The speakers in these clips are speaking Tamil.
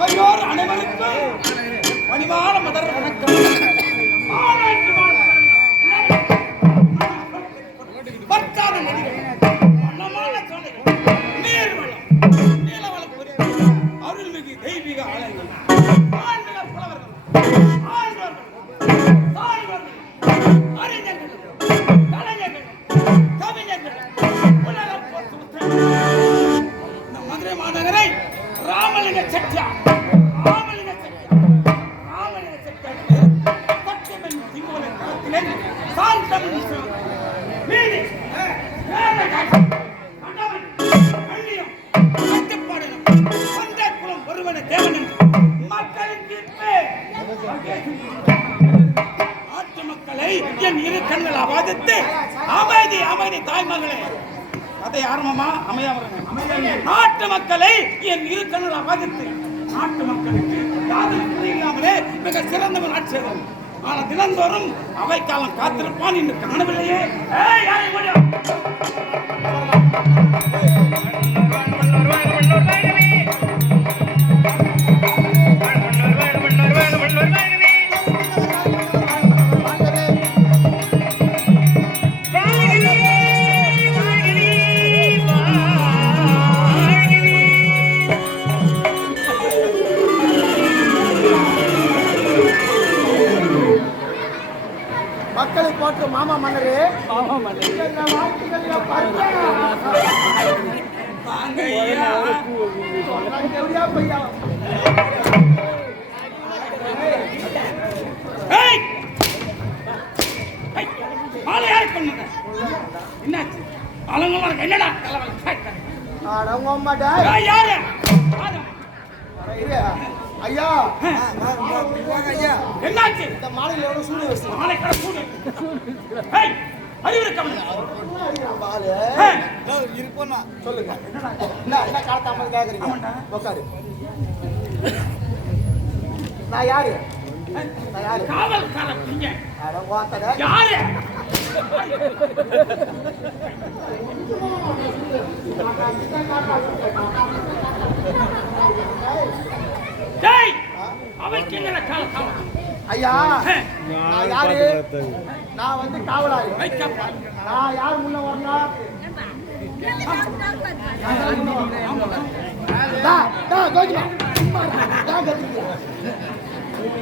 சபையோர் அனைவருக்கும் பணிவான மதர் வணக்கம். பற்றாத நதிகள், வளமான சோலைகள், நீர்வளம், நீலவளம் பொறித்த அருள்மிகு தெய்வீக ஆலயங்கள், ஆன்மீக புலவர்கள், ஆழ்வார்கள், தாழ்வார்கள், அறிஞர்கள், கலைஞர்கள், கவிஞர்கள், உலகம் போற்றும் இந்த மதுரை மாநகரை ராமலிங்க செட்டியார் சத்தியமன் திமுகவின் களத்திலே சாந்தம் வீதி ஒருவன தேவன் என்று மக்களின் தீர்ப்பு நாட்டு மக்களை என் இரு கண்கள் அபாதித்து அமைதி அமைதி தாய்மகளே அதை ஆரம்பமா அமையாம நாட்டு மக்களை என் இரு கண்கள் அபாதித்து நாட்டு மக்களுக்கு இல்லாமலே மிக சிறந்தவன் ஆட்சி செய்தவன். ஆனால் தினந்தோறும் அவைக்காலம் காத்திருப்பான் என்று காணவில்லையே. மக்களை போற்று மாமா மன்னரே, மாமா மன்னரே, என்னாச்சு? என்னடா ஐயா ஐயா என்னாச்சு? இந்த மாலையில எவ்வளவு சூடு வச்சு மாலை கடை சூடு. ஏய் அறிவிருக்கம் பாலு இருப்போம் சொல்லுங்க. என்ன காலத்தாம கேக்குறீங்க? உட்காரு. நான் யாரு? காவல்காரன் நீங்க. அட வாத்தட யாரு? டேய் அவளுக்கு என்ன காவல்? ஐயா நான் யாரு? நான் வந்து காவலாளி. நான் யார் முன்ன வரணும்?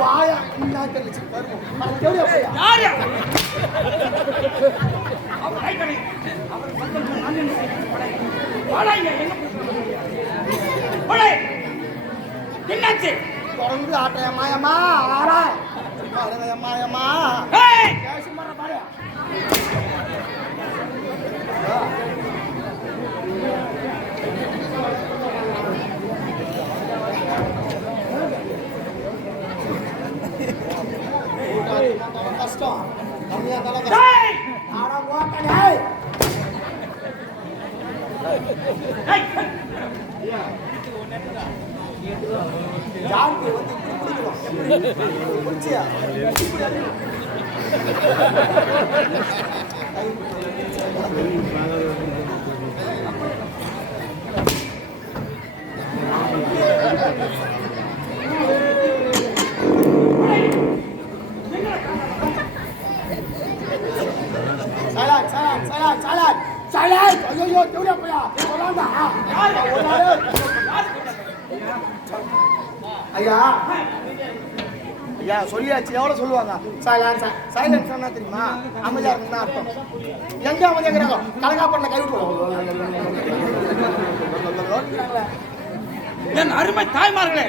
வாயா நான் தெரிஞ்சு யாரு? என்னாச்சு? தொடர்ந்து ஆட்டைய மாயமா ஆரா மாயமா பாரு. கஷ்டம் கம்மியா ஜான்கு வந்து பிடிக்கணும் பிடிச்சியா ஐயோ தேவையா போயா சொல்லாண்டா ஐயா ஐயா சொல்லியாச்சு எவ்வளவு சொல்லுவாங்க சைலன்ஸ் சொன்னா தெரியுமா அமைதியா இருக்குன்னு அர்த்தம். எங்க அமைதியாங்கிறாங்க கலகாப்பண்ண கை விட்டுருவோம். என் அருமை தாய்மார்களே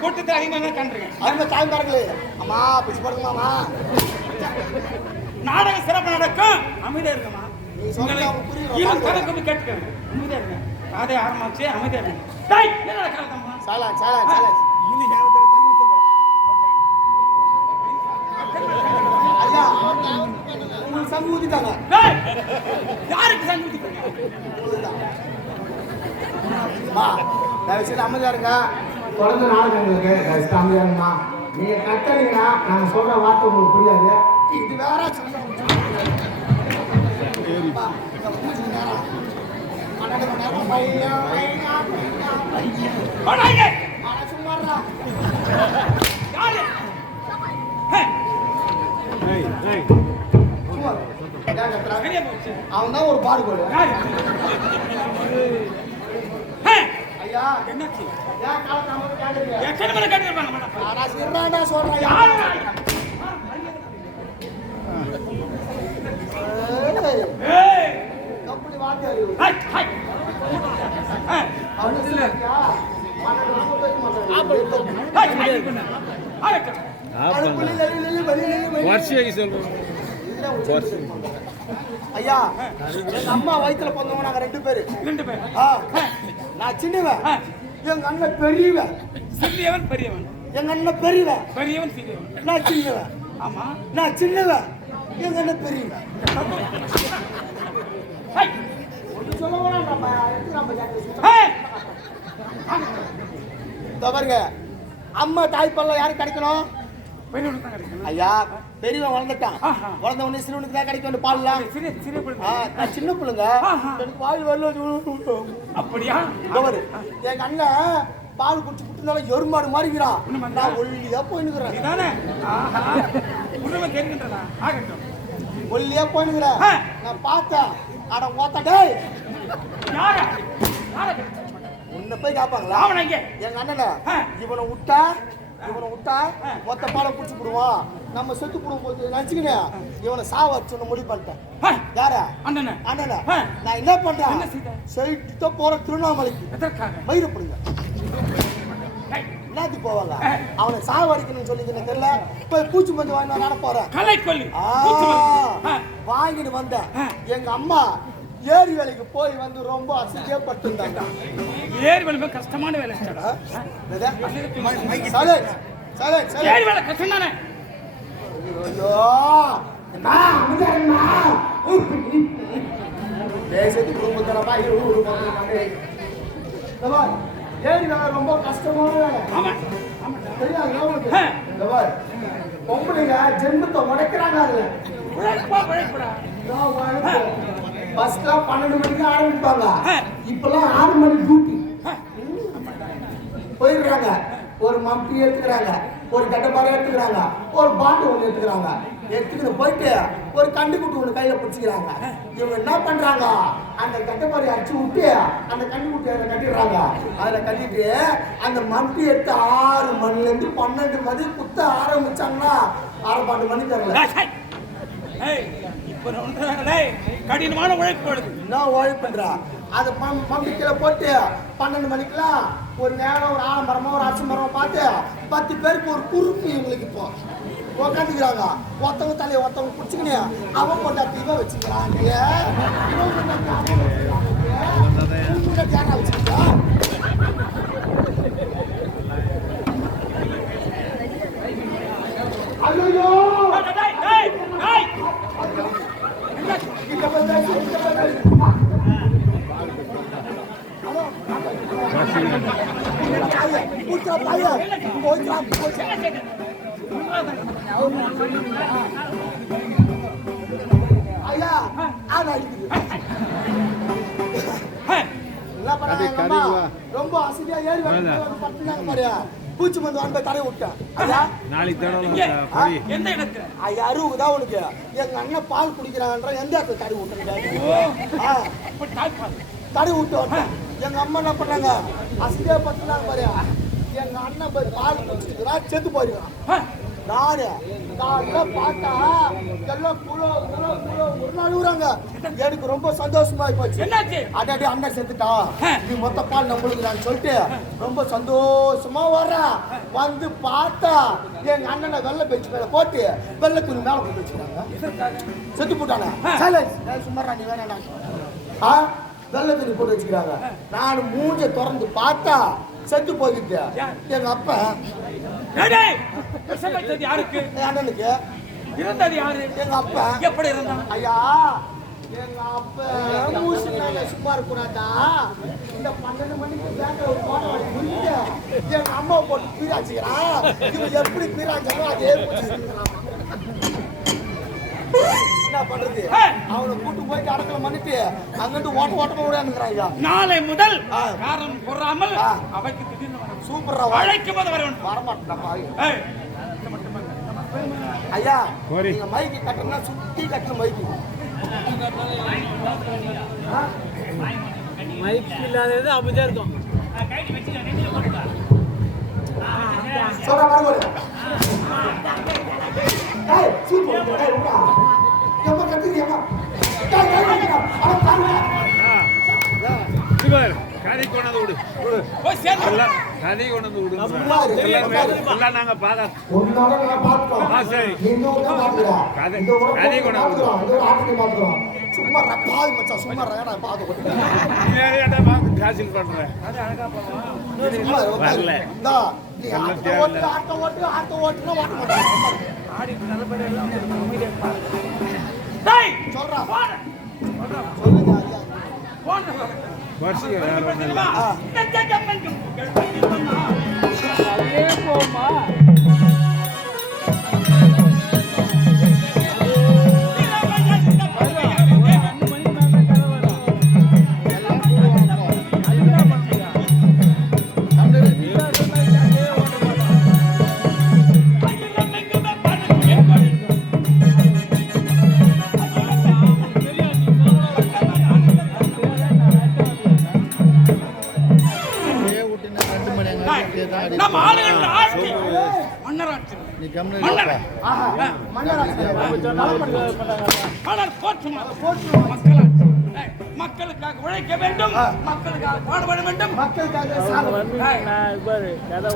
கூட்டத்தில் அதிகமாக கண்டுருங்க. அருமை தாய்மார்களே அம்மா பிடிச்சு போடுங்கம்மா. நாடகம் சிறப்பு நடக்கும். அமைதியா இருக்குமா? கேட்டுக்கணும். அமைதியா இருங்க. காதை ஆரம்பிச்சு அமைதியா இருங்க. ஐயா உங்களுக்கு சங்கு ஊத்திட்டாங்க. யாருக்கு சங்கு ஊத்திட்டாங்க? தயவுசெய்து அமைதியா இருங்க. தொடர்ந்து நாடகங்களுக்கு அமைதியா இருங்கம்மா. நீங்க கத்துறீங்கன்னா நாங்க சொல்ற வார்த்தை உங்களுக்கு புரியாது. இது வேற சும்மா அவன் தான் ஒரு பாடுகோடு. யாரு? ஐயா என்னாச்சு? ஏன் காலத்தாமதம் கேக்குறீங்க? எத்தனை மணி கேட்டிருப்பாங்க மேடம்? யாரா சிறாடா சொல்றேன். யாரு? ஏய் கம்பெனி வாத்தியாரு. ஹை ஹை அவனுக்கு இல்லையா? மனது ரொம்ப பேச மாட்டாரு. ஹை ஹை பண்ணு. ஆகட்டும். அடுப்புல லெலி பலி வருஷைக்கு சொல்றேன். ஐயா எங்க அம்மா வயித்துல பொந்தவங்க நாங்க 2 பேரு. 2 பேர். நான் சின்னவன், எங்க அண்ணன் பெரியவன். சிறியவன் பெரியவன். எங்க அண்ணன் பெரியவன், பெரியவன் சிறியவன். நான் சின்னவன். ஆமா. நான் சின்னவன், எங்க அண்ணன் பெரியவன். ஹை ஒண்ணு சொல்ல வேணாம், நம்ம எடுத்து நம்ம கேட்க. ஹை பாருங்க, அம்மா தாய்ப்பால் யாருக்கு கிடைக்கணும்? பெரியவனுக்கு தான் கிடைக்கும். ஐயா பெரியவன் வளர்ந்துட்டான். ஆஹா. வளர்ந்த உடனே சிறுவனுக்கு தான் கிடைக்கும் பால்லாம். சிறிய சிறிய பிள்ளை. நான் சின்ன பிள்ளைங்க, ஆஹா. எனக்கு பால் வரல. அப்படியா? கவரு எங்க அண்ணன் பால் குடிச்சு குட்டினால எருமாடு மாறிக்கிறான். நான் ஒல்லியா போயினுக்கிறேன். இதானே? ஆஹா. உண்மை தெரிகின்றதா? ஆகட்டும். ஒல்லியா போயினுக்கிறேன். ஆ. நான் பார்த்தேன். அட ஓத்த டேய், யாரா? யாரா? உன்னை போய் கேட்பாங்களா? அவனை இங்கே. எங்க அண்ணனை ஆ. இவனை விட்டா மொத்த பாலை குடிச்சு போடுவான். நம்ம செத்து போடும் போது நினைச்சுக்கினேன் இவனை சாவச்சு முடிவு பண்ணிட்டேன். ஹை யார? அண்ணனே. அண்ணனை. ஆ. நான் என்ன பண்றேன்? என்ன செய்த? சைட்டு போற திருவண்ணாமலைக்கு எதற்காக? மயிரப்படுங்க. ஹை என்னத்துக்கு போவாங்க? ஆ. அவனை சாவடிக்கணும்னு சொல்லிக்கின்னு தெரியல. போய் பூச்சி மருந்து வாங்கி நட போறேன். கலை கொல்லி. வாங்கிட்டு வந்தேன். ஆ. எங்க அம்மா ஏரி வேலைக்கு போய் வந்து ரொம்ப அசிங்கப்பட்டிருந்தாங்க. ஏரி வேலை கஷ்டமான வேலை. ஏரி வேலை கஷ்டம் தானே? ஏரி வேலை ரொம்ப கஷ்டமான வேலை. ஆமா. தெரியாது எவ்வளவு? ஆ. இந்த பாரு, பொம்பளைங்க ஜென்மத்தை உடைக்கிறாங்க. அதுல உழைப்பா உழைப்படா. பஸ்லாம் 12 மணிக்கு ஆரம்பிப்பாங்க. ஆ. இப்பெல்லாம் 6 மணி டியூட்டி ஆ. போயிடுறாங்க. ஒரு மம்பி எடுத்துக்கிறாங்க, ஒரு கட்டப்பாறை எடுத்துக்கிறாங்க, ஒரு பாட்டு ஒன்று எடுத்துக்கிறாங்க. எடுத்துக்கிட்டு போயிட்டு ஒரு கண்டுக்குட்டி ஒன்று கையில பிடிச்சிக்கிறாங்க. இவங்க என்ன பண்றாங்க? அந்த கட்டப்பாறை அடிச்சு விட்டு அந்த கண்டுக்குட்டி அதில் கட்டிடுறாங்க. அதில் கட்டிட்டு அந்த மம்பி எடுத்து 6 மணிலேருந்து 12 மணி குத்த ஆரம்பிச்சாங்கன்னா 6-12 மணி தரல. ஏய் இப்ப ஒன்றாங்களே கடினமான உழைப்பு வருது. என்ன உழைப்புன்றா? அது மம்பி கீழே போட்டு 12 மணிக்கெல்லாம் ஒரு நேரம் ஒரு ஆலமரமோ ஒரு அரசு மரமோ பார்த்து 10 பேருக்கு ஒரு குறுப்பு இவங்களுக்கு இப்போ உட்காந்துக்கிறாங்க. ஒருத்தவங்க தலையை ஒருத்தவங்க பிடிச்சிக்கினே அவன் கொண்டா தீவ வச்சுக்கிறாங்க. வச்சுக்கிட்டா ஐயோ டேய் டேய் டேய். ஐயா ரொம்ப அசதியா ஏறி வந்து பூச்சி மருந்து வாங்க தடை விட்டேன். ஐயா நாளைக்கு எந்த இடத்துல? ஐயா அருவுதான் உனக்கு. எங்க அண்ணன் பால் குடிக்கிறாங்கன்ற எந்த இடத்துல தடை விட்டேன்? தடை விட்டு வந்தேன். எங்க அம்மா என்ன பண்ணாங்க? அசதியா பத்துனாங்க பாரு. எங்க அண்ணன் பால் குடிச்சிருக்கிறா, செத்து போயிருக்கான். நானு காலைல பார்த்தா எல்லாம் குளோ குளோ குளோ ஒரு அழுகுறாங்க. எனக்கு ரொம்ப சந்தோஷமா போச்சு. என்னாச்சு? அடாடி அண்ணன் செத்துட்டான், இது மொத்த பால் நம்மளுக்குறான்னு சொல்லிட்டு ரொம்ப சந்தோஷமா வர்றேன். வந்து பார்த்தா எங்க அண்ணனை வெள்ளை பெஞ்சு மேல போட்டு வெள்ளை துணி மேல போட்டு வச்சுக்கிறாங்க. செத்து போட்டானே. சும்மா நீ வேணா வெள்ளை துணி போட்டு வச்சுக்கிறாங்க. நான் மூஞ்ச திறந்து பார்த்தா செத்து போயிட்டு எங்க அப்பா. யாருக்கு? அண்ணனுக்கு. இருந்தது யாரு? எங்க அப்பா. எப்படி இருந்தான்? ஐயா எங்க அப்பா மூசி மேல சும்மா இருக்கக்கூடாதா? இந்த 12 மணிக்கு பேங்க்ல ஒரு போட்டோ எடுத்து எங்க அம்மா போட்டு பீராச்சுக்கிறான். இவன் எப்படி பீராச்சாலும் அதே என்ன பண்றது? அவனை கூட்டு போயிட்டு அடக்கல பண்ணிட்டு அங்கிட்டு ஓட்டமா விடானுங்கிறாங்க. நாளை முதல் காரணம் பொறாமல் அவைக்கு திடீர்னு சூப்பரா அழைக்கும் போது வர வேண்டும். வரமாட்டேன். ஐயா நீங்க மைக்கு கட்டணும்னா சுத்தி கட்டணும். மைக்கு மைக் இல்லாதது அப்படிதான் இருக்கும். சொல்ற மாதிரி ஒரு டேய் சீப்பு டேய் உடா எப்ப கத்துறியமா டேய் அவன் தாங்க இவர் கறி கொண்டு விடு போய் சேர்ந்து எல்லாம் கறி கொண்டு விடு எல்லாம் நாங்க பார்க்க ஒன்னால நான் பாத்துறோம் சரி நீங்க ஒண்ணா பாத்துறா கறி கொண்டு விடு ஆட்டுக்கு பாத்துறோம் சும்மா ரப்பால் மச்சான் சும்மா ரகடா பாத்து போட்டு நேரடியா பார்த்து காசில் பண்றேன் வரல இந்தா நீ ஆட்ட ஓட்டுனா ஓட்ட மாட்டான் ஆடி நல்லபடியா எல்லாம் டேய் சொல்றா போடு சொல்லுங்க போடு வருஷம் வேற ஒண்ணும் இல்ல. அதே போமா நம்ம ஆளுங்க ஆட்சி மன்னராட்சி மன்னர் ஆஹா மன்னராட்சி மன்னர் போற்று மக்களாட்சி மக்களுக்காக உழைக்க வேண்டும் மக்களுக்காக பாடுபட வேண்டும் மக்களுக்காக சாக வேண்டும் கதை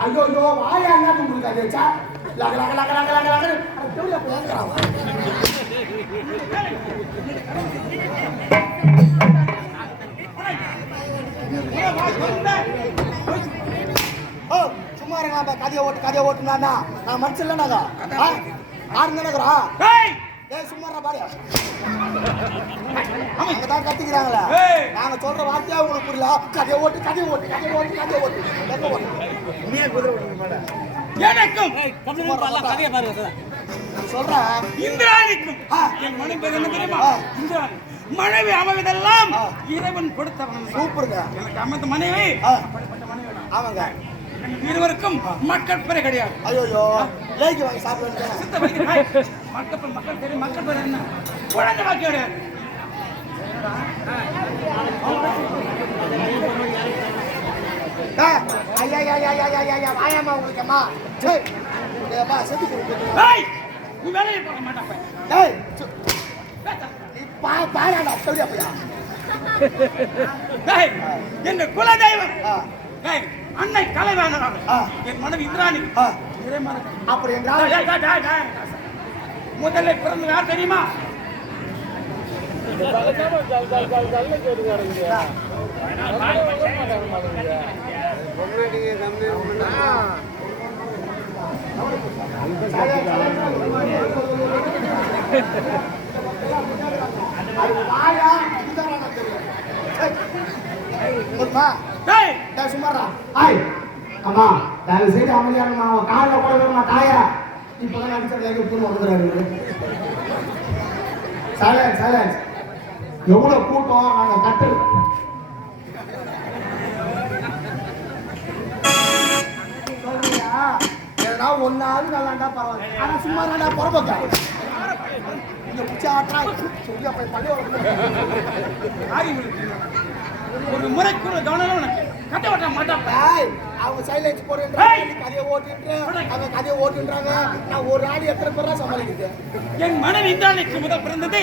ஐயோ ஐயோ வாயா என்ன உங்களுக்கு சா லக லக லக லக லக லக தெரியல போங்கறாவா ஓ சும்மா இருங்க கதைய ஓட்டுனா நான் மனுஷன் இல்லைனாங்க ஆறுங்கனக்குறா ஏய் ஏய் சும்மா பாடியா அவங்க தான் கத்திக்கிறாங்களே நாங்க சொல்ற வார்த்தையா உங்களுக்கு புரியல கதைய ஓட்டு நீயே குதிரை ஓட்டுங்க மேல எனக்கும் கதையை பாருங்க சொல்றேன் இந்திராணிக்கும் என் மனைவி பேர் என்ன தெரியுமா இந்திராணி மனைவி அமைவதெல்லாம் இறைவன் கொடுத்தவன் சூப்பருங்க எனக்கு அமைந்த மனைவி அப்படிப்பட்ட மனைவி ஆமாங்க இருவருக்கும் மக்கள் பெற கிடையாது ஐயோ லேக்கி வாங்கி சாப்பிட வேண்டியது சித்த வைக்கிறேன் மக்கள் தெரியும் மக்கள் பேர் என்ன குழந்தை வாக்கி கிடையாது வாயாமா உங்களுக்கம்மா செத்து கொடுத்து ஏய் நீ வேலையை பார்க்க மாட்டாப்ப ஏய் நீ பாயாடா சொல்லியா பையா ஏய் என் குலதெய்வம் ஆ. ஏய் அன்னை கலைவாணர் ஆ. என் மனைவி இந்திராணி ஆ. இறைமன அப்படி என்றால் முதல்ல பிறந்த யார் தெரியுமா வாயா ஏய் சும்மாரா ஆய் அம்மா தயவு செய்து அமைதியானம்மா அவன் காலில் கூட வேணுமா தாயா இப்போதான் அடிச்சதுலேருந்து பூர்வம் வந்துடுறாரு சைலன்ஸ் எவ்வளோ கூட்டம் நாங்கள் கட்டு ஏன்னா ஒன்னாவது நல்லாண்டா பரவாயில்ல ஆனால் சும்மா ரெண்டா புறப்பக்கா இங்கே பிடிச்சி ஆட்டா சொல்லி அப்போ பள்ளி ஒரு முறைக்கு ஒரு கவனம் உனக்கு கட்ட ஓட்ட மாட்டாப்ப அவங்க சைலன்ஸ் போடுறாங்க கதையை ஓட்டுன்றாங்க நான் ஒரு ஆள் எத்தனை பேரா சமாளிக்குது என் மனைவி இந்திராணிக்கு முதல் பிறந்தது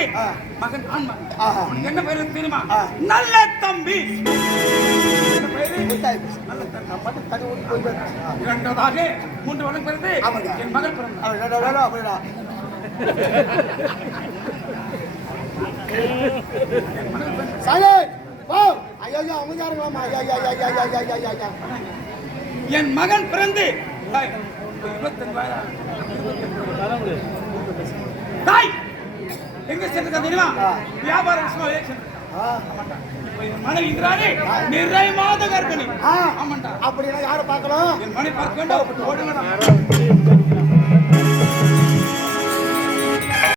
மகன் ஆண்மகன் ஆஹா. என்ன பேரு தெரியுமா நல்ல தம்பி என்ன பேரு? நல்ல தம்பி. நான் மட்டும் கதை ஓட்டி போயிடுவேன் இரண்டாவதாக 3 வருடம் பிறந்து ஆமாங்க. என் மகள் பிறந்தார் அப்படின்னா சைலன்ஸ் போ ஐயோ அமைதியாருங்களாமா ஐயா என் மகன் பிறந்து 25 வயது தாய் எங்க சென்றிருக்கா தெரியுமா வியாபார விஷயமா இப்ப என் மனைவி இந்திராணி நிறை மாத கர்ப்பிணி ஆமாண்டா அப்படின்னா யாரை பார்க்கணும் என் மனைவி பார்க்க வேண்டும் ஓடுங்கடா